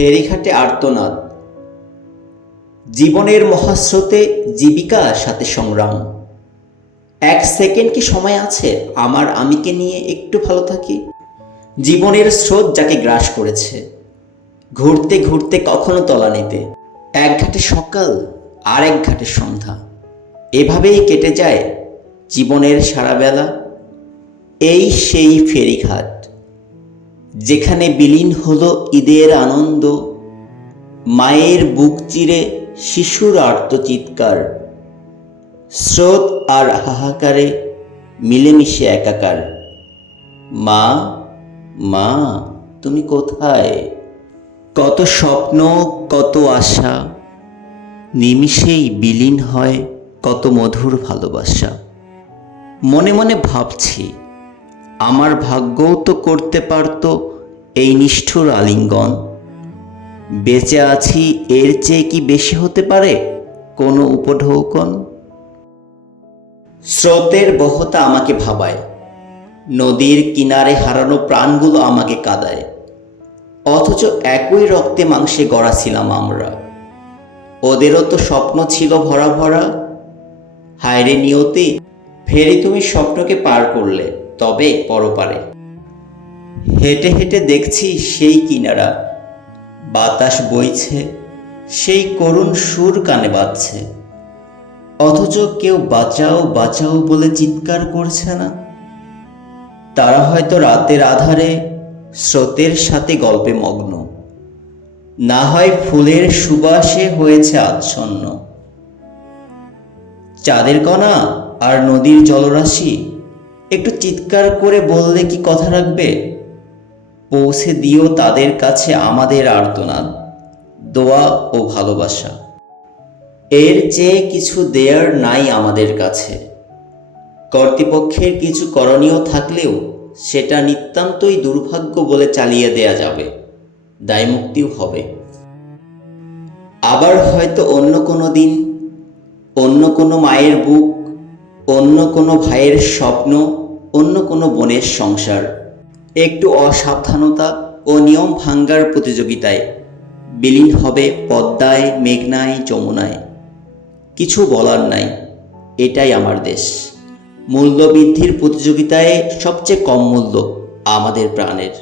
ফেরিঘাটে আর্তনাদ। জীবনের মহাস্রোতে জীবিকার সাথে সংগ্রাম। এক সেকেন্ড কি সময় আছে আমার আমিকে নিয়ে একটু ভালো থাকি? জীবনের স্রোত যাকে গ্রাস করেছে, ঘুরতে ঘুরতে কখনো তলানিতে। এক ঘাটে সকাল আর এক ঘাটে সন্ধ্যা, এভাবেই কেটে যায় জীবনের সারা বেলা। এই সেই ফেরিঘাট, যেখানে বিলীন হলো ঈদের আনন্দ, মায়ের বুক চিরে শিশুর আর্তচিৎকার, স্রোত আর হাহাকারে মিলেমিশে একাকার। মা, মা, তুমি কোথায়? কত স্বপ্ন, কত আশা, নিমিষেই বিলীন হয় কত মধুর ভালোবাসা। মনে মনে ভাবছি, আমার ভাগ্যও তো করতে পারত এই নিষ্ঠুর আলিঙ্গন। বেঁচে আছি এর চেয়ে কি বেশি হতে পারে কোনো উপঢৌকন? স্রোতের বহতা আমাকে ভাবায়, নদীর কিনারে হারানো প্রাণগুলো আমাকে কাঁদায়। অথচ একই রক্তে মাংসে গড়া ছিলাম আমরা। ওদেরও তো স্বপ্ন ছিল ভরা ভরা। হায়রে নিয়তি, ফেরি তুমি স্বপ্নকে পার করলে, তবে পরপারে। হেঁটে হেঁটে দেখছি সেই কিনারা, বাতাস বইছে, সেই করুণ সুর কানে বাজছে। অথচ কেউ বাঁচাও বাঁচাও বলে চিৎকার করছে না। তারা হয়তো রাতের আধারে স্রোতের সাথে গল্পে মগ্ন, না হয় ফুলের সুবাসে হয়েছে আচ্ছন্ন। চাঁদের কণা আর নদীর জলরাশি একটু চিৎকার করে বললে কি কথা রাখবে? পৌঁছে দিও তাদের কাছে আমাদের আর্তনাদ, দোয়া ও ভালোবাসা। এর চেয়ে কিছু দেয়ার নাই আমাদের কাছে। কর্তৃপক্ষের কিছু করণীয় থাকলেও সেটা নিতান্তই দুর্ভাগ্য বলে চালিয়ে দেয়া যাবে, দায়মুক্তিও হবে। আবার হয়তো অন্য কোনো দিন, অন্য কোনো মায়ের বুক, অন্য কোনো ভাইয়ের স্বপ্ন, অন্য কোনো বোনের সংসার একটু অসাবধানতা ও নিয়ম ভাঙ্গার প্রতিযোগিতায় বিলীন হবে পদ্মায়, মেঘনায়, যমুনায়। কিছু বলার নাই, এটাই আমার দেশ। মূল্যবৃদ্ধির প্রতিযোগিতায় সবচেয়ে কম মূল্য আমাদের প্রাণের।